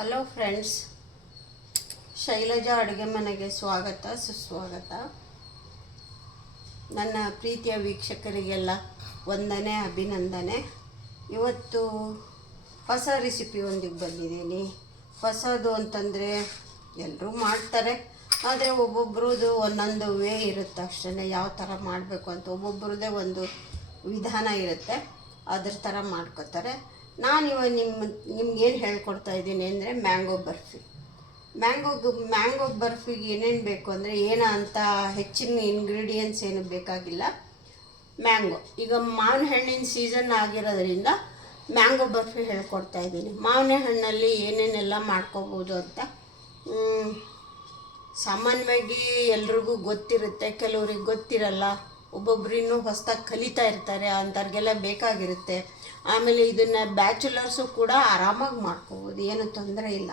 Hello friends, Shailaja ಅಡುಗೆ ಮನೆಗೆ ಸ್ವಾಗತ ಸುಸ್ವಾಗತ. ನನ್ನ ಪ್ರೀತಿಯ ವೀಕ್ಷಕರಿಗೆಲ್ಲ ವಂದನೆ, ಅಭಿನಂದನೆ. ಇವತ್ತು ಹೊಸ ರೆಸಿಪಿ ಒಂದಿಗೆ ಬಂದಿದ್ದೀನಿ. ಹೊಸದು ಅಂತಂದರೆ ಎಲ್ಲರೂ ಮಾಡ್ತಾರೆ, ಆದರೆ ಒಬ್ಬೊಬ್ರದ್ದು ಒಂದೊಂದು ವೇ ಇರುತ್ತೆ ಅಷ್ಟೇ. ಯಾವ ಥರ ಮಾಡಬೇಕು ಅಂತ ಒಬ್ಬೊಬ್ರದ್ದೇ ಒಂದು ವಿಧಾನ ಇರುತ್ತೆ, ಅದ್ರ ಥರ ಮಾಡ್ಕೋತಾರೆ. ನಾನಿವಾಗ ನಿಮ್ಗೇನು ಹೇಳ್ಕೊಡ್ತಾ ಇದ್ದೀನಿ ಅಂದರೆ ಮ್ಯಾಂಗೋ ಬರ್ಫಿ. ಮ್ಯಾಂಗೋ ಬರ್ಫಿಗೆ ಏನೇನು ಬೇಕು ಅಂದರೆ ಏನು ಅಂತ ಹೆಚ್ಚಿನ ಇಂಗ್ರೀಡಿಯೆಂಟ್ಸ್ ಏನು ಬೇಕಾಗಿಲ್ಲ. ಮ್ಯಾಂಗೋ, ಈಗ ಮಾವಿನ ಹಣ್ಣಿನ ಸೀಸನ್ ಆಗಿರೋದ್ರಿಂದ ಮ್ಯಾಂಗೋ ಬರ್ಫಿ ಹೇಳ್ಕೊಡ್ತಾ ಇದ್ದೀನಿ. ಮಾವಿನ ಹಣ್ಣಲ್ಲಿ ಏನೇನೆಲ್ಲ ಮಾಡ್ಕೋಬೋದು ಅಂತ ಸಾಮಾನ್ಯವಾಗಿ ಎಲ್ರಿಗೂ ಗೊತ್ತಿರುತ್ತೆ, ಕೆಲವ್ರಿಗೆ ಗೊತ್ತಿರಲ್ಲ, ಒಬ್ಬೊಬ್ರು ಇನ್ನೂ ಹೊಸದಾಗಿ ಕಲಿತಾ ಇರ್ತಾರೆ, ಅಂಥವ್ರಿಗೆಲ್ಲ ಬೇಕಾಗಿರುತ್ತೆ. ಆಮೇಲೆ ಇದನ್ನು ಬ್ಯಾಚುಲರ್ಸು ಕೂಡ ಆರಾಮಾಗಿ ಮಾಡ್ಕೋಬೋದು, ಏನು ತೊಂದರೆ ಇಲ್ಲ.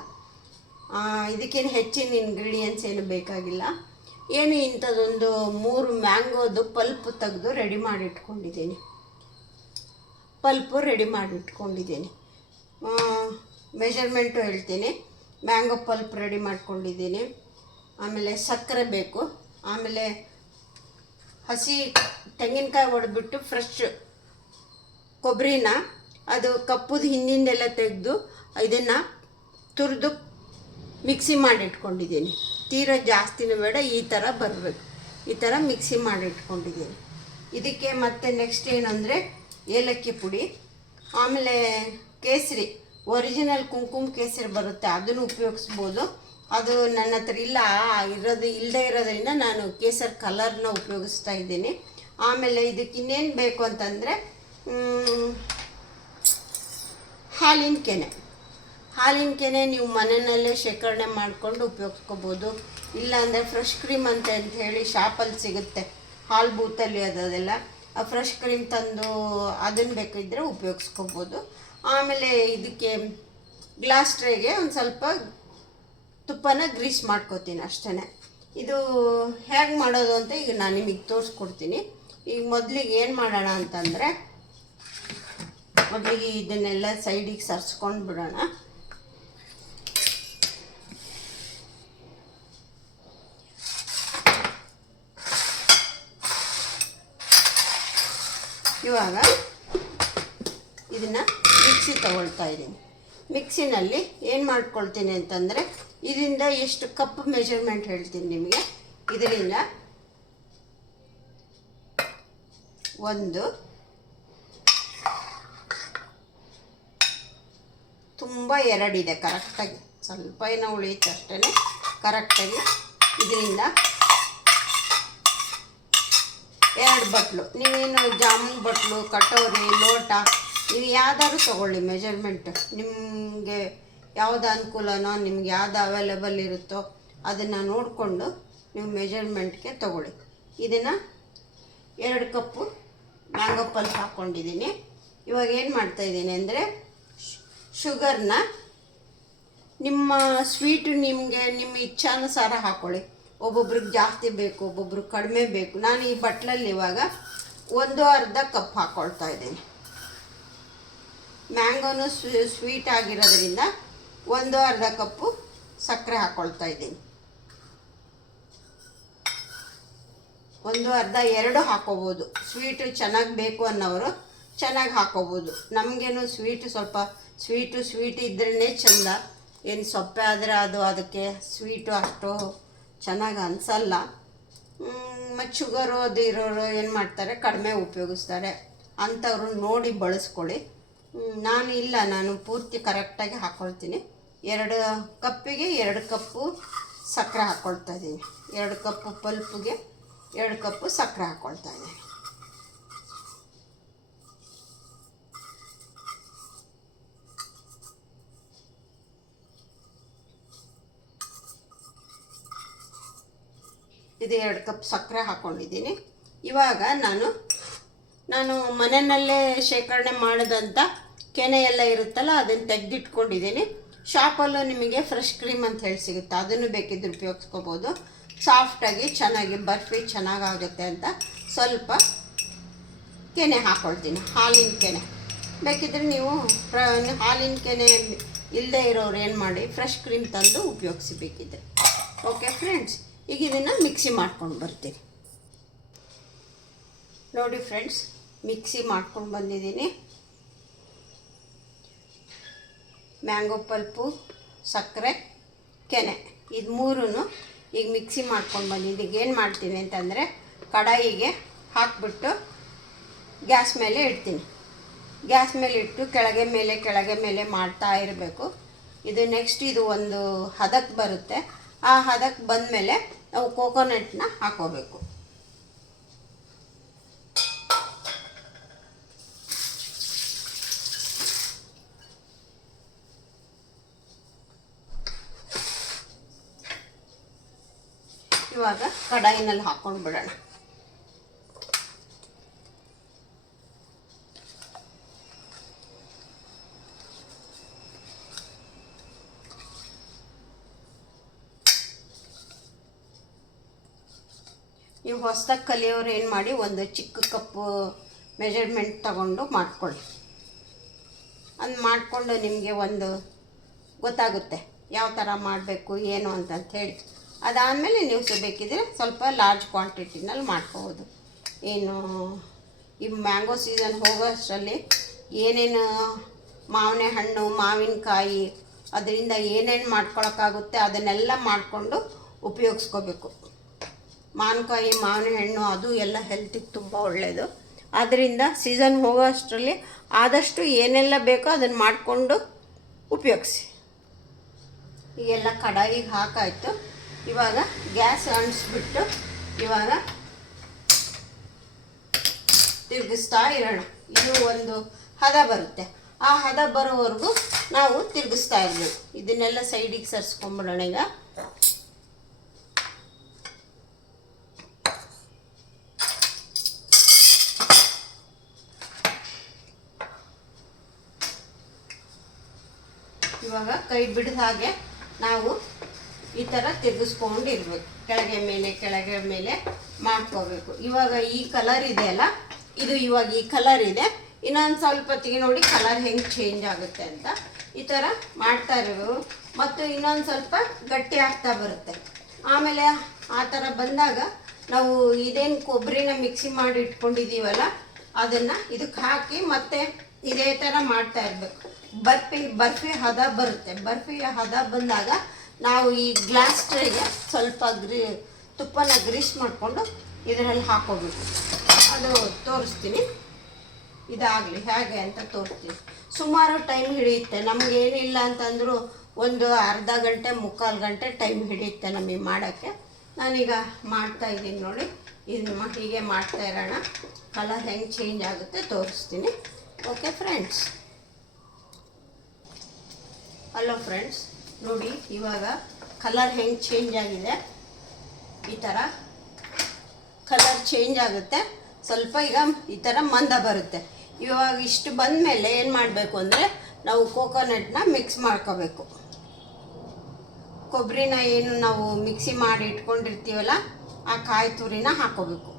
ಇದಕ್ಕೇನು ಹೆಚ್ಚಿನ ಇಂಗ್ರೀಡಿಯೆಂಟ್ಸ್ ಏನು ಬೇಕಾಗಿಲ್ಲ. ಏನು ಇಂಥದ್ದೊಂದು 3 ಮ್ಯಾಂಗೋದು ಪಲ್ಪ್ ತೆಗೆದು ರೆಡಿ ಮಾಡಿಟ್ಕೊಂಡಿದ್ದೀನಿ. ಮೆಷರ್ಮೆಂಟು ಹೇಳ್ತೀನಿ. ಮ್ಯಾಂಗೋ ಪಲ್ಪ್ ರೆಡಿ ಮಾಡ್ಕೊಂಡಿದ್ದೀನಿ. ಆಮೇಲೆ ಸಕ್ಕರೆ ಬೇಕು. ಆಮೇಲೆ ಹಸಿ ತೆಂಗಿನಕಾಯಿ ಹೊಡೆದ್ಬಿಟ್ಟು ಫ್ರೆಶ್ ಕೊಬ್ಬರಿನ ಅದು ಕಪ್ಪುದು ಹಿಂದಿಂದೆಲ್ಲ ತೆಗೆದು ಇದನ್ನು ತುರಿದು ಮಿಕ್ಸಿ ಮಾಡಿಟ್ಕೊಂಡಿದ್ದೀನಿ. ತೀರಾ ಜಾಸ್ತಿನೂ ಬೇಡ, ಈ ಥರ ಬರಬೇಕು, ಈ ಥರ ಮಿಕ್ಸಿ ಮಾಡಿಟ್ಕೊಂಡಿದ್ದೀನಿ. ಇದಕ್ಕೆ ಮತ್ತೆ ನೆಕ್ಸ್ಟ್ ಏನಂದರೆ ಏಲಕ್ಕಿ ಪುಡಿ, ಆಮೇಲೆ ಕೇಸರಿ, ಒರಿಜಿನಲ್ ಕುಂಕುಮ ಕೇಸರಿ ಬರುತ್ತೆ, ಅದನ್ನು ಉಪಯೋಗಿಸ್ಬೋದು. ಅದು ನನ್ನ ಹತ್ರ ಇಲ್ಲದೇ ಇರೋದ್ರಿಂದ ನಾನು ಕೇಸರಿ ಕಲರ್ನ ಉಪಯೋಗಿಸ್ತಾ ಇದ್ದೀನಿ. ಆಮೇಲೆ ಇದಕ್ಕೆ ಇನ್ನೇನು ಬೇಕು ಅಂತಂದರೆ ಹಾಲಿನ ಕೆನೆ ನೀವು ಮನೆಯಲ್ಲೇ ಶೇಖರಣೆ ಮಾಡಿಕೊಂಡು ಉಪಯೋಗಿಸ್ಕೋಬೋದು. ಇಲ್ಲಾಂದರೆ ಫ್ರೆಶ್ ಕ್ರೀಮ್ ಅಂತ ಹೇಳಿ ಶಾಪಲ್ಲಿ ಸಿಗುತ್ತೆ, ಹಾಲು ಬೂತಲ್ಲಿ ಅದೆಲ್ಲ. ಆ ಫ್ರೆಶ್ ಕ್ರೀಮ್ ತಂದು ಅದನ್ನು ಬೇಕಿದ್ದರೆ ಉಪಯೋಗಿಸ್ಕೋಬೋದು. ಆಮೇಲೆ ಇದಕ್ಕೆ ಗ್ಲಾಸ್ ಟ್ರೇಗೆ ಒಂದು ಸ್ವಲ್ಪ ತುಪ್ಪನ ಗ್ರೀಸ್ ಮಾಡ್ಕೋತೀನಿ ಅಷ್ಟೇ. ಇದು ಹೇಗೆ ಮಾಡೋದು ಅಂತ ಈಗ ನಾನು ನಿಮಗೆ ತೋರಿಸ್ಕೊಡ್ತೀನಿ. ಈಗ ಮೊದಲಿಗೆ ಏನು ಮಾಡೋಣ ಅಂತಂದರೆ, ಮೊದಲಿಗೆ ಇದನ್ನೆಲ್ಲ ಸೈಡಿಗೆ ಸರಿಸ್ಕೊಂಡು ಬಿಡೋಣ. ಇವಾಗ ಇದನ್ನು ಮಿಕ್ಸಿ ತಗೊಳ್ತಾ ಇದ್ದೀನಿ. ಮಿಕ್ಸಿನಲ್ಲಿ ಏನು ಮಾಡ್ಕೊಳ್ತೀನಿ ಅಂತಂದರೆ, ಇದರಿಂದ ಎಷ್ಟು ಕಪ್ ಮೆಜರ್ಮೆಂಟ್ ಹೇಳ್ತೀನಿ ನಿಮಗೆ. ಇದರಿಂದ 1 ತುಂಬ 2 ಇದೆ ಕರೆಕ್ಟಾಗಿ, ಸ್ವಲ್ಪ ಏನೋ ಉಳಿಯುತ್ತೆ ಅಷ್ಟೇ. ಕರೆಕ್ಟಾಗಿ ಇದರಿಂದ 2 ಬಟ್ಲು, ನೀವೇನು ಜಾಮೂನ್ ಬಟ್ಲು, ಕಟೋರಿ, ಲೋಟ, ನೀವು ಯಾವ್ದಾದ್ರು ತೊಗೊಳ್ಳಿ ಮೆಜರ್ಮೆಂಟ್. ನಿಮಗೆ ಯಾವುದು ಅನುಕೂಲನೋ, ನಿಮ್ಗೆ ಯಾವ್ದು ಅವೈಲೇಬಲ್ ಇರುತ್ತೋ ಅದನ್ನು ನೋಡಿಕೊಂಡು ನೀವು ಮೆಜರ್ಮೆಂಟ್ಗೆ ತೊಗೊಳ್ಳಿ. ಇದನ್ನು 2 ಕಪ್ಪು ಮ್ಯಾಂಗೋ ಪಲ್ಪ್ ಹಾಕ್ಕೊಂಡಿದ್ದೀನಿ. ಇವಾಗ ಏನು ಮಾಡ್ತಾಯಿದ್ದೀನಿ ಅಂದರೆ, ಶುಗರ್ನ ನಿಮ್ಮ ಸ್ವೀಟು ನಿಮ್ಮ ಇಚ್ಛಾನುಸಾರ ಹಾಕ್ಕೊಳ್ಳಿ. ಒಬ್ಬೊಬ್ರಿಗೆ ಜಾಸ್ತಿ ಬೇಕು, ಒಬ್ಬೊಬ್ರಿಗೆ ಕಡಿಮೆ ಬೇಕು. ನಾನು ಈ ಬಟ್ಲಲ್ಲಿ ಇವಾಗ 1/2 ಕಪ್ ಹಾಕ್ಕೊಳ್ತಾ ಇದ್ದೀನಿ. ಮ್ಯಾಂಗೋನು ಸ್ವೀಟ್ ಆಗಿರೋದ್ರಿಂದ 1/2 ಕಪ್ಪು ಸಕ್ಕರೆ ಹಾಕ್ಕೊಳ್ತಾ ಇದ್ದೀನಿ. 1/2 2 ಹಾಕ್ಕೋಬೋದು. ಸ್ವೀಟು ಚೆನ್ನಾಗಿ ಬೇಕು ಅನ್ನೋರು ಚೆನ್ನಾಗಿ ಹಾಕ್ಕೋಬೋದು. ನಮಗೇನು ಸ್ವಲ್ಪ ಸ್ವೀಟ್ ಇದ್ರೇ ಚೆಂದ. ಏನು ಸೊಪ್ಪೆ ಆದರೆ ಅದಕ್ಕೆ ಸ್ವೀಟು ಅಷ್ಟು ಚೆನ್ನಾಗಿ ಅನಿಸಲ್ಲ. ಮತ್ತು ಶುಗರು ಅದು ಇರೋರು ಏನು ಮಾಡ್ತಾರೆ, ಕಡಿಮೆ ಉಪಯೋಗಿಸ್ತಾರೆ. ಅಂಥವ್ರು ನೋಡಿ ಬಳಸ್ಕೊಳ್ಳಿ. ನಾನು ಪೂರ್ತಿ ಕರೆಕ್ಟಾಗಿ ಹಾಕ್ಕೊಳ್ತೀನಿ. 2 ಕಪ್ಪಿಗೆ 2 ಕಪ್ಪು ಸಕ್ಕರೆ ಹಾಕ್ಕೊಳ್ತಾ ಇದ್ದೀನಿ. 2 ಕಪ್ಪು ಪಲ್ಪಿಗೆ 2 ಕಪ್ಪು ಸಕ್ಕರೆ ಹಾಕ್ಕೊಳ್ತಾ ಇದ್ದೀನಿ. ಇದು 2 ಕಪ್ ಸಕ್ಕರೆ ಹಾಕ್ಕೊಂಡಿದ್ದೀನಿ. ಇವಾಗ ನಾನು ಮನೆಯಲ್ಲೇ ಶೇಖರಣೆ ಮಾಡಿದಂಥ ಕೆನೆ ಎಲ್ಲ ಇರುತ್ತಲ್ಲ, ಅದನ್ನು ತೆಗೆದಿಟ್ಕೊಂಡಿದ್ದೀನಿ. ಶಾಪಲ್ಲೂ ನಿಮಗೆ ಫ್ರೆಶ್ ಕ್ರೀಮ್ ಅಂತ ಹೇಳಿ ಸಿಗುತ್ತೆ, ಅದನ್ನು ಬೇಕಿದ್ರೆ ಉಪಯೋಗಿಸ್ಕೋಬೋದು. ಸಾಫ್ಟಾಗಿ ಚೆನ್ನಾಗಿ ಬರ್ಫಿ ಚೆನ್ನಾಗಾಗುತ್ತೆ ಅಂತ ಸ್ವಲ್ಪ ಕೆನೆ ಹಾಕ್ಕೊಳ್ತೀನಿ, ಹಾಲಿನ ಕೆನೆ. ಬೇಕಿದ್ರೆ ನೀವು ಹಾಲಿನ ಕೆನೆ ಇಲ್ಲದೇ ಇರೋರು ಏನು ಮಾಡಿ ಫ್ರೆಶ್ ಕ್ರೀಮ್ ತಂದು ಉಪಯೋಗಿಸಬೇಕಿದೆ. ಓಕೆ ಫ್ರೆಂಡ್ಸ್, ಈಗ ಇದನ್ನು ಮಿಕ್ಸಿ ಮಾಡ್ಕೊಂಡು ಬರ್ತೀನಿ. ನೋಡಿ ಫ್ರೆಂಡ್ಸ್, ಮಿಕ್ಸಿ ಮಾಡ್ಕೊಂಡು ಬಂದಿದ್ದೀನಿ. ಮ್ಯಾಂಗೋ ಪಲ್ಪು, ಸಕ್ಕರೆ, ಕೆನೆ ಇದು ಮೂರೂ ಈಗ ಮಿಕ್ಸಿ ಮಾಡ್ಕೊಂಡು ಬಂದಿದ್ದೀನಿ. ಏನು ಮಾಡ್ತೀನಿ ಅಂತಂದರೆ ಕಡಾಯಿಗೆ ಹಾಕಿಬಿಟ್ಟು ಗ್ಯಾಸ್ ಮೇಲೆ ಇಡ್ತೀನಿ. ಗ್ಯಾಸ್ ಮೇಲೆ ಇಟ್ಟು ಕೆಳಗೆ ಮೇಲೆ ಮಾಡ್ತಾ ಇರಬೇಕು. ಇದು ನೆಕ್ಸ್ಟ್ ಇದು ಒಂದು ಹದಕ್ಕೆ ಬರುತ್ತೆ. ಆ ಹದಕ್ಕೆ ಬಂದಮೇಲೆ ನಾವು ಕೋಕೋನಟ್ನ ಹಾಕೋಬೇಕು. ಇವಾಗ ಕಡಾಯಿನಲ್ಲಿ ಹಾಕ್ಕೊಂಡು ಬಿಡೋಣ. ನೀವು ಹೊಸದಾಗಿ ಕಲಿಯೋರು ಏನು ಮಾಡಿ, ಒಂದು ಚಿಕ್ಕ ಕಪ್ಪು ಮೆಜರ್ಮೆಂಟ್ ತಗೊಂಡು ಮಾಡ್ಕೊಳ್ಳಿ. ಅದು ಮಾಡಿಕೊಂಡು ನಿಮಗೆ ಒಂದು ಗೊತ್ತಾಗುತ್ತೆ ಯಾವ ಥರ ಮಾಡಬೇಕು ಏನು ಅಂತ ಹೇಳಿ. ಅದಾದಮೇಲೆ ನೀವು ಬೇಕಿದ್ರೆ ಸ್ವಲ್ಪ ಲಾರ್ಜ್ ಕ್ವಾಂಟಿಟಿನಲ್ಲಿ ಮಾಡ್ಕೋಬೋದು. ಏನು ಈ ಮ್ಯಾಂಗೋ ಸೀಸನ್ ಹೋಗೋಷ್ಟರಲ್ಲಿ ಏನೇನು ಮಾವಿನ ಹಣ್ಣು, ಮಾವಿನಕಾಯಿ, ಅದರಿಂದ ಏನೇನು ಮಾಡ್ಕೊಳಕ್ಕಾಗುತ್ತೆ ಅದನ್ನೆಲ್ಲ ಮಾಡಿಕೊಂಡು ಉಪಯೋಗಿಸ್ಕೋಬೇಕು. ಮಾವಿನಕಾಯಿ, ಮಾವಿನ ಹಣ್ಣು ಅದು ಎಲ್ಲ ಹೆಲ್ತಿಗೆ ತುಂಬ ಒಳ್ಳೆಯದು. ಆದ್ದರಿಂದ ಸೀಸನ್ ಹೋಗೋ ಅಷ್ಟರಲ್ಲಿ ಆದಷ್ಟು ಏನೆಲ್ಲ ಬೇಕೋ ಅದನ್ನು ಮಾಡಿಕೊಂಡು ಉಪಯೋಗಿಸಿ. ಈಗೆಲ್ಲ ಕಡಾಯಿಗೆ ಹಾಕಾಯಿತು. ಇವಾಗ ಗ್ಯಾಸ್ ಅಂಟಿಸ್ಬಿಟ್ಟು ಇವಾಗ ತಿರುಗಿಸ್ತಾ ಇರೋಣ. ಇದು ಒಂದು ಹದ ಬರುತ್ತೆ. ಆ ಹದ ಬರೋವರೆಗೂ ನಾವು ತಿರುಗಿಸ್ತಾ ಇರಬೇಕು. ಇದನ್ನೆಲ್ಲ ಸೈಡಿಗೆ ಸರಿಸ್ಕೊಂಬಿಡೋಣ. ಈಗ ಇವಾಗ ಕೈ ಬಿಡದ ಹಾಗೆ ನಾವು ಈ ಥರ ತಿರುಗಿಸ್ಕೊಂಡಿರ್ಬೇಕು. ಕೆಳಗೆ ಮೇಲೆ ಮಾಡ್ಕೋಬೇಕು. ಇವಾಗ ಈ ಕಲರ್ ಇದೆಯಲ್ಲ, ಇದು ಇವಾಗ ಈ ಕಲರ್ ಇದೆ. ಇನ್ನೊಂದು ಸ್ವಲ್ಪ ಹೊತ್ತಿಗೆ ನೋಡಿ ಕಲರ್ ಹೆಂಗೆ ಚೇಂಜ್ ಆಗುತ್ತೆ ಅಂತ. ಈ ಥರ ಮಾಡ್ತಾ ಇರೋದು. ಮತ್ತು ಇನ್ನೊಂದು ಸ್ವಲ್ಪ ಗಟ್ಟಿ ಆಗ್ತಾ ಬರುತ್ತೆ. ಆಮೇಲೆ ಆ ಥರ ಬಂದಾಗ ನಾವು ಇದೇನು ಕೊಬ್ಬರಿನ ಮಿಕ್ಸಿ ಮಾಡಿ ಇಟ್ಕೊಂಡಿದ್ದೀವಲ್ಲ ಅದನ್ನು ಇದಕ್ಕೆ ಹಾಕಿ ಮತ್ತೆ ಇದೇ ಥರ ಮಾಡ್ತಾ ಇರಬೇಕು. ಬರ್ಫಿ ಹದ ಬರುತ್ತೆ. ಬರ್ಫಿಯ ಹದ ಬಂದಾಗ ನಾವು ಈ ಗ್ಲಾಸ್ ಟ್ರೇಗೆ ಸ್ವಲ್ಪ ತುಪ್ಪನ ಗ್ರೀಸ್ ಮಾಡಿಕೊಂಡು ಇದರಲ್ಲಿ ಹಾಕೋಬೇಕು. ಅದು ತೋರಿಸ್ತೀನಿ. ಇದಾಗಲಿ ಹೇಗೆ ಅಂತ ತೋರಿಸ್ತೀನಿ. ಸುಮಾರು ಟೈಮ್ ಹಿಡಿಯುತ್ತೆ. ನಮಗೇನಿಲ್ಲ ಅಂತಂದರೂ ಒಂದು ಅರ್ಧ ಗಂಟೆ, ಮುಕ್ಕಾಲು ಗಂಟೆ ಟೈಮ್ ಹಿಡಿಯುತ್ತೆ ನಮಗೆ ಮಾಡೋಕ್ಕೆ. ನಾನೀಗ ಮಾಡ್ತಾಯಿದ್ದೀನಿ ನೋಡಿ. ಇದನ್ನು ಹೀಗೆ ಮಾಡ್ತಾ ಇರೋಣ. ಕಲರ್ ಹೆಂಗೆ ಚೇಂಜ್ ಆಗುತ್ತೆ ತೋರಿಸ್ತೀನಿ. Okay friends. ಹಲೋ ಫ್ರೆಂಡ್ಸ್, ನೋಡಿ ಇವಾಗ ಕಲರ್ ಹೆಂಗೆ ಚೇಂಜ್ ಆಗಿದೆ. ಈ ಥರ ಕಲರ್ ಚೇಂಜ್ ಆಗುತ್ತೆ. ಸ್ವಲ್ಪ ಈಗ ಈ ಥರ ಮಂದ ಬರುತ್ತೆ. ಇವಾಗ ಇಷ್ಟು ಬಂದ ಮೇಲೆ ಏನು ಮಾಡಬೇಕು ಅಂದರೆ ನಾವು ಕೋಕೋನಟ್ನ ಮಿಕ್ಸ್ ಮಾಡ್ಕೋಬೇಕು. ಕೊಬ್ಬರಿನ ಏನು ನಾವು ಮಿಕ್ಸಿ ಮಾಡಿ ಇಟ್ಕೊಂಡಿರ್ತೀವಲ್ಲ ಆ ಕಾಯಿ ತುರಿನ ಹಾಕೋಬೇಕು.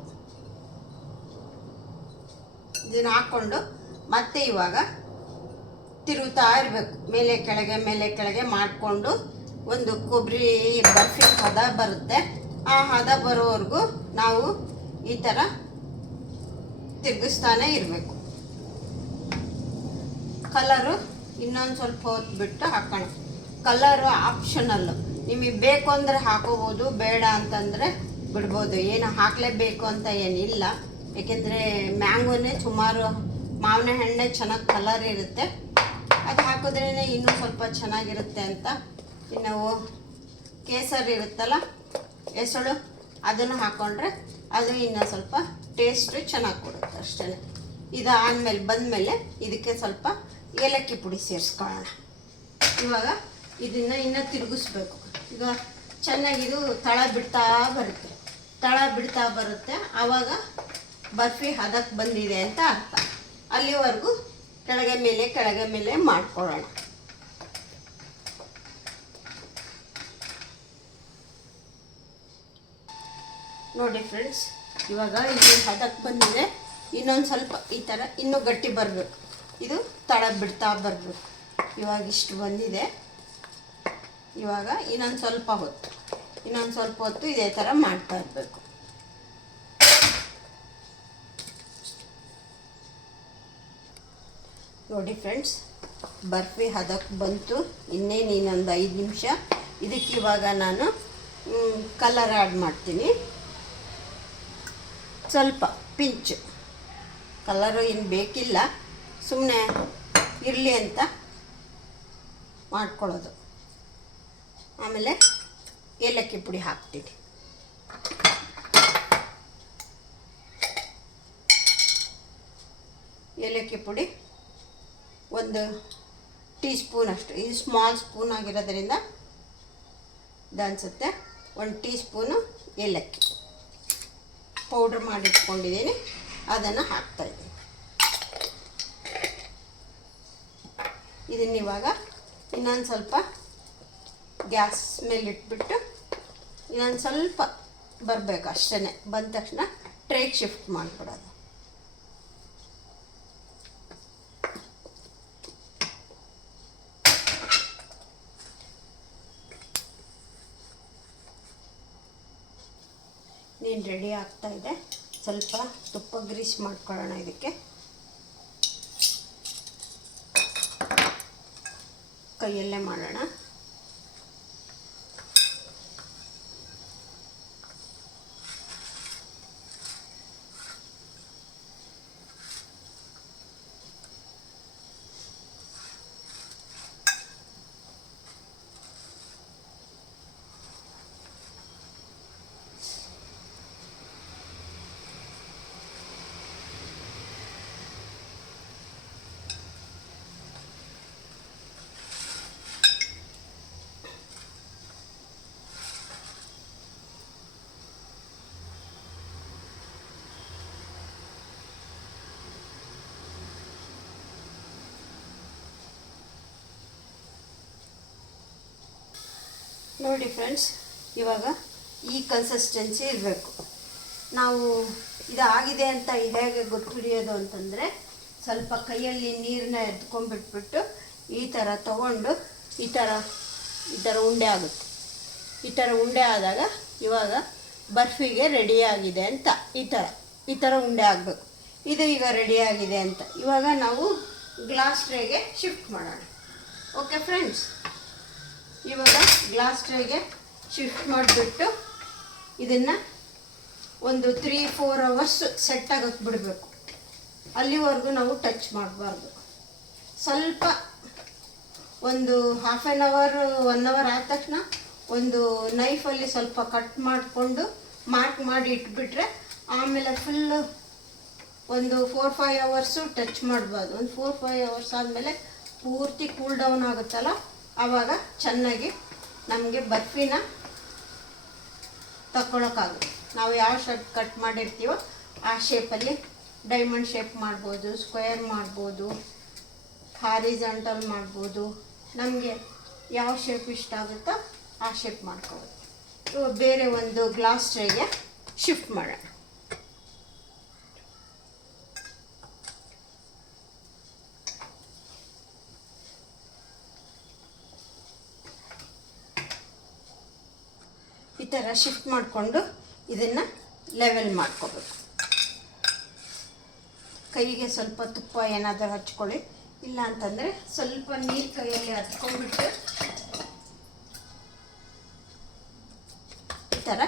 ಇದನ್ನು ಹಾಕ್ಕೊಂಡು ಮತ್ತೆ ಇವಾಗ ತಿರುಗ್ತಾ ಇರಬೇಕು. ಮೇಲೆ ಕೆಳಗೆ ಮಾಡಿಕೊಂಡು ಒಂದು ಕೊಬ್ಬರಿ ಬರ್ಫಿ ಹದ ಬರುತ್ತೆ. ಆ ಹದ ಬರೋವರೆಗೂ ನಾವು ಈ ಥರ ತಿರುಗಿಸ್ತಾನೆ ಇರಬೇಕು. ಕಲರು ಇನ್ನೊಂದು ಸ್ವಲ್ಪ ಹೊತ್ತು ಬಿಟ್ಟು ಹಾಕೋಣ. Colour optional. ನಿಮಗೆ ಬೇಕು ಅಂದರೆ ಹಾಕೋಬೋದು, ಬೇಡ ಅಂತಂದರೆ ಬಿಡ್ಬೋದು. ಏನು ಹಾಕಲೇಬೇಕು ಅಂತ ಏನಿಲ್ಲ. ಏಕೆಂದರೆ ಮ್ಯಾಂಗೋನೇ ಸುಮಾರು ಮಾವಿನ ಹಣ್ಣೆ ಚೆನ್ನಾಗಿ ಕಲರ್ ಇರುತ್ತೆ. ಅದು ಹಾಕಿದ್ರೇ ಇನ್ನೂ ಸ್ವಲ್ಪ ಚೆನ್ನಾಗಿರುತ್ತೆ ಅಂತ. ಇನ್ನು ಕೇಸರಿ ಇರುತ್ತಲ್ಲ, ಎಸಳು, ಅದನ್ನು ಹಾಕ್ಕೊಂಡ್ರೆ ಅದು ಇನ್ನೂ ಸ್ವಲ್ಪ ಟೇಸ್ಟ್ ಚೆನ್ನಾಗಿ ಕೊಡುತ್ತೆ ಅಷ್ಟೇ. ಇದು ಆದಮೇಲೆ ಬಂದಮೇಲೆ ಇದಕ್ಕೆ ಸ್ವಲ್ಪ ಏಲಕ್ಕಿ ಪುಡಿ ಸೇರಿಸ್ಕೊಳ್ಳೋಣ. ಇವಾಗ ಇದನ್ನು ಇನ್ನೂ ತಿರುಗಿಸ್ಬೇಕು. ಈಗ ಚೆನ್ನಾಗಿದು ತಳ ಬಿಡ್ತಾ ಬರುತ್ತೆ. ಆವಾಗ ಬರ್ಫಿ ಹದಕ್ಕೆ ಬಂದಿದೆ ಅಂತ ಅರ್ಥ. ಅಲ್ಲಿವರೆಗೂ ಕೆಳಗೆ ಮೇಲೆ ಮಾಡ್ಕೊಳ್ಳೋಣ. ನೋಡಿ ಫ್ರೆಂಡ್ಸ್, ಇವಾಗ ಇದು ಹದಕ್ಕೆ ಬಂದಿದೆ. ಇನ್ನೊಂದು ಸ್ವಲ್ಪ ಈ ಥರ ಇನ್ನೂ ಗಟ್ಟಿ ಬರಬೇಕು. ಇದು ತಳ ಬಿಡ್ತಾ ಬರಬೇಕು. ಇವಾಗ ಇಷ್ಟು ಬಂದಿದೆ. ಇವಾಗ ಇನ್ನೊಂದು ಸ್ವಲ್ಪ ಹೊತ್ತು ಇದೇ ಥರ ಮಾಡ್ತಾ ಇರಬೇಕು. ನೋಡಿ ಫ್ರೆಂಡ್ಸ್, ಬರ್ಫಿ ಹದಕ್ಕೆ ಬಂತು. ಇನ್ನೊಂದು 5 ನಿಮಿಷ. ಇದಕ್ಕೆ ಇವಾಗ ನಾನು ಕಲರ್ ಆ್ಯಡ್ ಮಾಡ್ತೀನಿ. ಸ್ವಲ್ಪ ಪಿಂಚ್ ಕಲರು ಏನು ಬೇಕಿಲ್ಲ, ಸುಮ್ಮನೆ ಇರಲಿ ಅಂತ ಮಾಡ್ಕೊಳ್ಳೋದು. ಆಮೇಲೆ ಏಲಕ್ಕಿ ಪುಡಿ ಹಾಕ್ತೀನಿ. ಏಲಕ್ಕಿ ಪುಡಿ 1 ಟೀ ಸ್ಪೂನ್ ಅಷ್ಟು. ಇದು ಸ್ಮಾಲ್ ಸ್ಪೂನ್ ಆಗಿರೋದ್ರಿಂದ ಇದು ಅನಿಸುತ್ತೆ. 1 ಟೀ ಸ್ಪೂನು ಏಲಕ್ಕಿ ಪೌಡ್ರ್ ಮಾಡಿಟ್ಕೊಂಡಿದ್ದೀನಿ, ಅದನ್ನು ಹಾಕ್ತಾಯಿದ್ದೀನಿ. ಇದನ್ನಿವಾಗ ಇನ್ನೊಂದು ಸ್ವಲ್ಪ ಗ್ಯಾಸ್ ಮೇಲೆ ಇಟ್ಬಿಟ್ಟು ಇನ್ನೊಂದು ಸ್ವಲ್ಪ ಬರಬೇಕು ಅಷ್ಟೇ. ಬಂದ ತಕ್ಷಣ ಟ್ರೇಗೆ ಶಿಫ್ಟ್ ಮಾಡಿಬಿಡೋದು. ನೀನು ರೆಡಿ ಆಗ್ತಾಯಿದೆ. ಸ್ವಲ್ಪ ತುಪ್ಪ ಗ್ರೀಸ್ ಮಾಡ್ಕೊಳ್ಳೋಣ. ಇದಕ್ಕೆ ಕೈಯಲ್ಲೇ ಮಾಡೋಣ. ನೋಡಿ ಫ್ರೆಂಡ್ಸ್, ಇವಾಗ ಈ ಕನ್ಸಿಸ್ಟೆನ್ಸಿ ಇರಬೇಕು. ನಾವು ಇದಾಗಿದೆ ಅಂತ ಹೇಗೆ ಗೊತ್ತು ಹಿಡಿಯೋದು ಅಂತಂದರೆ, ಸ್ವಲ್ಪ ಕೈಯಲ್ಲಿ ನೀರನ್ನ ಎತ್ಕೊಂಡ್ಬಿಟ್ಬಿಟ್ಟು ಈ ಥರ ತೊಗೊಂಡು ಈ ಥರ ಉಂಡೆ ಆಗುತ್ತೆ. ಈ ಥರ ಉಂಡೆ ಆದಾಗ ಇವಾಗ ಬರ್ಫಿಗೆ ರೆಡಿಯಾಗಿದೆ ಅಂತ ಈ ಥರ ಉಂಡೆ ಆಗಬೇಕು. ಇದು ಈಗ ರೆಡಿಯಾಗಿದೆ ಅಂತ. ಇವಾಗ ನಾವು ಗ್ಲಾಸ್ ಟ್ರೇಗೆ ಶಿಫ್ಟ್ ಮಾಡೋಣ. ಓಕೆ ಫ್ರೆಂಡ್ಸ್, ಇವಾಗ ಗ್ಲಾಸ್ ಟ್ರೇಗೆ ಶಿಫ್ಟ್ ಮಾಡಿಬಿಟ್ಟು ಇದನ್ನು ಒಂದು 3-4 ಅವರ್ಸ್ ಸೆಟ್ ಆಗೋಕ್ಕೆ ಬಿಡಬೇಕು. ಅಲ್ಲಿವರೆಗೂ ನಾವು ಟಚ್ ಮಾಡಬಾರ್ದು. ಸ್ವಲ್ಪ ಒಂದು ಹಾಫ್ ಆನ್ ಅವರ್ 1 ಅವರ್ ಆದ ತಕ್ಷಣ ಒಂದು ನೈಫಲ್ಲಿ ಸ್ವಲ್ಪ ಕಟ್ ಮಾಡಿಕೊಂಡು ಮಾರ್ಕ್ ಮಾಡಿ ಇಟ್ಬಿಟ್ರೆ ಆಮೇಲೆ ಫುಲ್ಲು ಒಂದು 4-5 ಅವರ್ಸು ಟಚ್ ಮಾಡಬಾರ್ದು. ಒಂದು 4-5 ಅವರ್ಸ್ ಆದಮೇಲೆ ಪೂರ್ತಿ ಕೂಲ್ ಡೌನ್ ಆಗುತ್ತಲ್ಲ, ಆವಾಗ ಚೆನ್ನಾಗಿ ನಮಗೆ ಬರ್ಫಿನ ತಗೊಳಕ್ಕಾಗುತ್ತೆ. ನಾವು ಯಾವ ಶೇಪ್ ಕಟ್ ಮಾಡಿರ್ತೀವೋ ಆ ಶೇಪಲ್ಲಿ ಡೈಮಂಡ್ ಶೇಪ್ ಮಾಡ್ಬೋದು, ಸ್ಕ್ವೇರ್ ಮಾಡ್ಬೋದು, ಹಾರಿಜಾಂಟಲ್ ಮಾಡ್ಬೋದು. ನಮಗೆ ಯಾವ ಶೇಪ್ ಇಷ್ಟ ಆಗುತ್ತೋ ಆ ಶೇಪ್ ಮಾಡ್ಕೋಬೋದು. ಇವಾಗ ಬೇರೆ ಒಂದು ಗ್ಲಾಸ್ ಟ್ರೇಗೆ ಶಿಫ್ಟ್ ಮಾಡೋಣ. ಈ ಥರ ಶಿಫ್ಟ್ ಮಾಡಿಕೊಂಡು ಇದನ್ನು ಲೆವೆಲ್ ಮಾಡ್ಕೋಬೇಕು. ಕೈಗೆ ಸ್ವಲ್ಪ ತುಪ್ಪ ಏನಾದರೂ ಹಚ್ಕೊಳ್ಳಿ, ಇಲ್ಲ ಅಂತಂದರೆ ಸ್ವಲ್ಪ ನೀರು ಕೈಯಲ್ಲಿ ಹಚ್ಕೊಂಡ್ಬಿಟ್ಟು ಈ ಥರ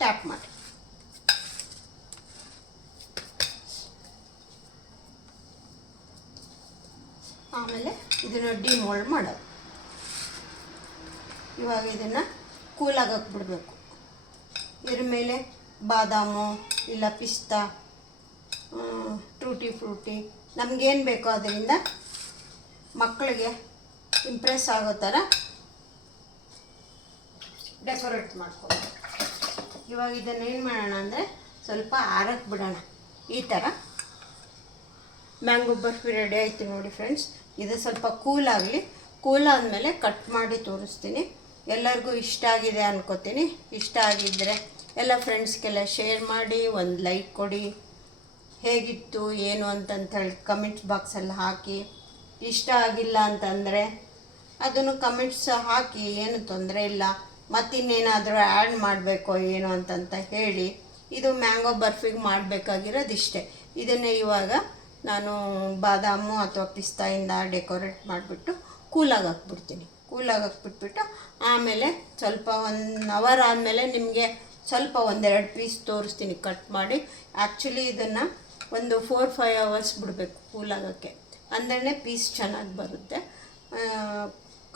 ಟ್ಯಾಪ್ ಮಾಡಿ. ಆಮೇಲೆ ಇದನ್ನು ಡಿಮೋಲ್ಡ್ ಮಾಡೋದು. ಇವಾಗ ಇದನ್ನು ಕೂಲಾಗಕ್ಕೆ ಬಿಡಬೇಕು. ಇದ್ರ ಮೇಲೆ ಬಾದಾಮು ಇಲ್ಲ ಪಿಸ್ತಾ, ಟೂಟಿ ಫ್ರೂಟಿ, ನಮಗೇನು ಬೇಕೋ ಅದರಿಂದ ಮಕ್ಕಳಿಗೆ ಇಂಪ್ರೆಸ್ ಆಗೋ ಥರ ಡೆಕೋರೇಟ್ ಮಾಡ್ಕೋಬೇಕು. ಇವಾಗ ಇದನ್ನು ಏನು ಮಾಡೋಣ ಅಂದರೆ ಸ್ವಲ್ಪ ಆರಕ್ಕೆ ಬಿಡೋಣ. ಈ ಥರ ಮ್ಯಾಂಗೋ ಬರ್ಫಿ ರೆಡಿ ಆಯಿತು ನೋಡಿ ಫ್ರೆಂಡ್ಸ್. ಇದು ಸ್ವಲ್ಪ ಕೂಲಾಗಲಿ. ಕೂಲ್ ಆದಮೇಲೆ ಕಟ್ ಮಾಡಿ ತೋರಿಸ್ತೀನಿ. ಎಲ್ಲರಿಗೂ ಇಷ್ಟ ಆಗಿದೆ ಅನ್ಕೋತೀನಿ. ಇಷ್ಟ ಆಗಿದ್ದರೆ ಎಲ್ಲ ಫ್ರೆಂಡ್ಸ್ಗೆಲ್ಲ ಶೇರ್ ಮಾಡಿ, ಒಂದು ಲೈಕ್ ಕೊಡಿ. ಹೇಗಿತ್ತು ಏನು ಅಂತಂಥೇಳಿ ಕಮೆಂಟ್ ಬಾಕ್ಸಲ್ಲಿ ಹಾಕಿ. ಇಷ್ಟ ಆಗಿಲ್ಲ ಅಂತಂದರೆ ಅದನ್ನು ಕಮೆಂಟ್ಸ್ ಹಾಕಿ, ಏನು ತೊಂದರೆ ಇಲ್ಲ. ಮತ್ತಿನ್ನೇನಾದರೂ ಆ್ಯಡ್ ಮಾಡಬೇಕೋ ಏನೋ ಅಂತಂತ ಹೇಳಿ. ಇದು ಮ್ಯಾಂಗೋ ಬರ್ಫಿಗೆ ಮಾಡಬೇಕಾಗಿರೋದು ಇಷ್ಟೇ. ಇದನ್ನೇ ಇವಾಗ ನಾನು ಬಾದಾಮು ಅಥವಾ ಪಿಸ್ತಾಯಿಂದ ಡೆಕೋರೇಟ್ ಮಾಡಿಬಿಟ್ಟು ಕೂಲಾಗಿ ಹಾಕ್ಬಿಡ್ತೀನಿ. ಕೂಲಾಗಿ ಹಾಕ್ಬಿಟ್ಬಿಟ್ಟು ಆಮೇಲೆ ಸ್ವಲ್ಪ 1 ಅವರ್ ಆದಮೇಲೆ ನಿಮಗೆ ಸ್ವಲ್ಪ 1-2 ಪೀಸ್ ತೋರಿಸ್ತೀನಿ ಕಟ್ ಮಾಡಿ. ಆ್ಯಕ್ಚುಲಿ ಇದನ್ನು ಒಂದು 4-5 ಅವರ್ಸ್ ಬಿಡಬೇಕು ಕೂಲಾಗೋಕ್ಕೆ, ಅಂದ್ರೆ ಪೀಸ್ ಚೆನ್ನಾಗಿ ಬರುತ್ತೆ,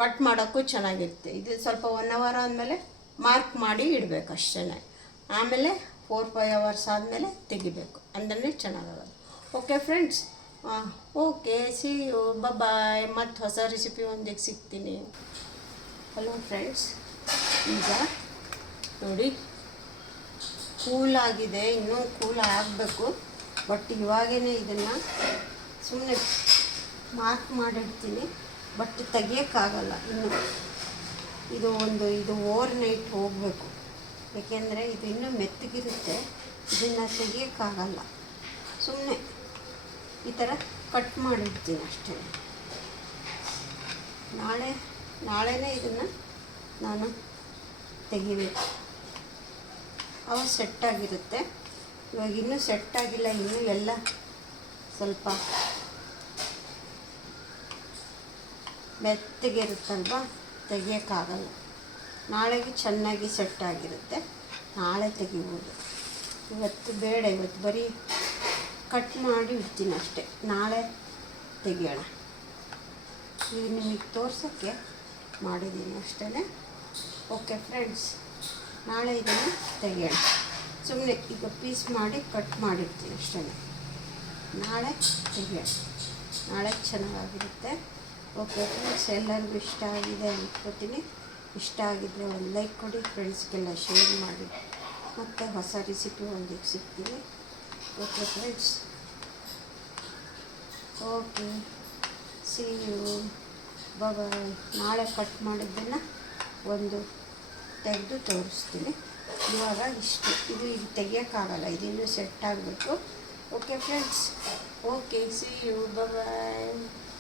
ಕಟ್ ಮಾಡೋಕ್ಕೂ ಚೆನ್ನಾಗಿರುತ್ತೆ. ಇದು ಸ್ವಲ್ಪ 1 ಅವರ್ ಆದಮೇಲೆ ಮಾರ್ಕ್ ಮಾಡಿ ಇಡಬೇಕು ಅಷ್ಟೇ. ಆಮೇಲೆ 4-5 ಅವರ್ಸ್ ಆದಮೇಲೆ ತೆಗಿಬೇಕು, ಅಂದ್ರೆ ಚೆನ್ನಾಗಾಗೋದು. Okay friends, okay, see you, bye. ಮತ್ತು ಹೊಸ ರೆಸಿಪಿ ಒಂದಿಗೆ ಸಿಗ್ತೀನಿ. ಹಲೋ ಫ್ರೆಂಡ್ಸ್, ಈಗ ನೋಡಿ ಕೂಲಾಗಿದೆ, ಇನ್ನೂ ಕೂಲ್ ಆಗಬೇಕು. ಬಟ್ ಇವಾಗೇ ಇದನ್ನು ಸುಮ್ಮನೆ ಮಾರ್ಕ್ ಮಾಡಿಡ್ತೀನಿ. ಬಟ್ ತೆಗಿಯೋಕ್ಕಾಗಲ್ಲ ಇನ್ನು. ಇದು ಓವರ್ ನೈಟ್ ಹೋಗಬೇಕು, ಏಕೆಂದರೆ ಇದು ಇನ್ನೂ ಮೆತ್ತಗಿರುತ್ತೆ. ಇದನ್ನು ತೆಗಿಯೋಕ್ಕಾಗಲ್ಲ. ಸುಮ್ಮನೆ ಈ ಥರ ಕಟ್ ಮಾಡಿಡ್ತೀನಿ ಅಷ್ಟೇ. ನಾಳೆನೇ ಇದನ್ನು ನಾನು ತೆಗಿಬೇಕು, ಅವಾಗ ಸೆಟ್ಟಾಗಿರುತ್ತೆ. ಇವಾಗ ಇನ್ನೂ ಸೆಟ್ಟಾಗಿಲ್ಲ, ಇನ್ನೂ ಎಲ್ಲ ಸ್ವಲ್ಪ ಮೆತ್ತಗಿರುತ್ತಲ್ವ, ತೆಗಿಯೋಕ್ಕಾಗಲ್ಲ. ನಾಳೆಗೆ ಚೆನ್ನಾಗಿ ಸೆಟ್ಟಾಗಿರುತ್ತೆ, ನಾಳೆ ತೆಗಿಬೋದು. ಇವತ್ತು ಬೇಡ, ಇವತ್ತು ಬರೀ ಕಟ್ ಮಾಡಿ ಇಡ್ತೀನಿ ಅಷ್ಟೇ, ನಾಳೆ ತೆಗಿಯೋಣ. ಈಗ ನಿಮಗೆ ತೋರ್ಸೋಕ್ಕೆ ಮಾಡಿದ್ದೀನಿ ಅಷ್ಟೇ. ಓಕೆ ಫ್ರೆಂಡ್ಸ್, ನಾಳೆ ಇದನ್ನು ತೆಗಿಯೋಣ. ಸುಮ್ಮನೆ ಈಗ ಪೀಸ್ ಮಾಡಿ ಕಟ್ ಮಾಡಿರ್ತೀನಿ ಅಷ್ಟೇ, ನಾಳೆ ತೆಗಿಯೋಣ. ನಾಳೆ ಚೆನ್ನಾಗಿರುತ್ತೆ. ಓಕೆ ಫ್ರೆಂಡ್ಸ್, ಎಲ್ಲರಿಗೂ ಇಷ್ಟ ಆಗಿದೆ ಅಂದ್ಕೋತೀನಿ. ಇಷ್ಟ ಆಗಿದ್ದರೆ ಒಂದು ಲೈಕ್ ಕೊಡಿ, ಫ್ರೆಂಡ್ಸ್ಗೆಲ್ಲ ಶೇರ್ ಮಾಡಿ. ಮತ್ತು ಹೊಸ ರೆಸಿಪಿ ಒಂದಿಗೆ ಸಿಗ್ತೀನಿ. Okay friends, okay, see you, bye. ನಾಳೆ ಕಟ್ ಮಾಡಿದ್ದನ್ನು ಒಂದು ತೆಗೆದು ತೋರಿಸ್ತೀನಿ. ಇವಾಗ ಇದು ಈಗ ತೆಗಿಯೋಕ್ಕಾಗಲ್ಲ, ಇದಿನ್ನೂ ಸೆಟ್ ಆಗಬೇಕು. Okay friends, okay, see you, bye.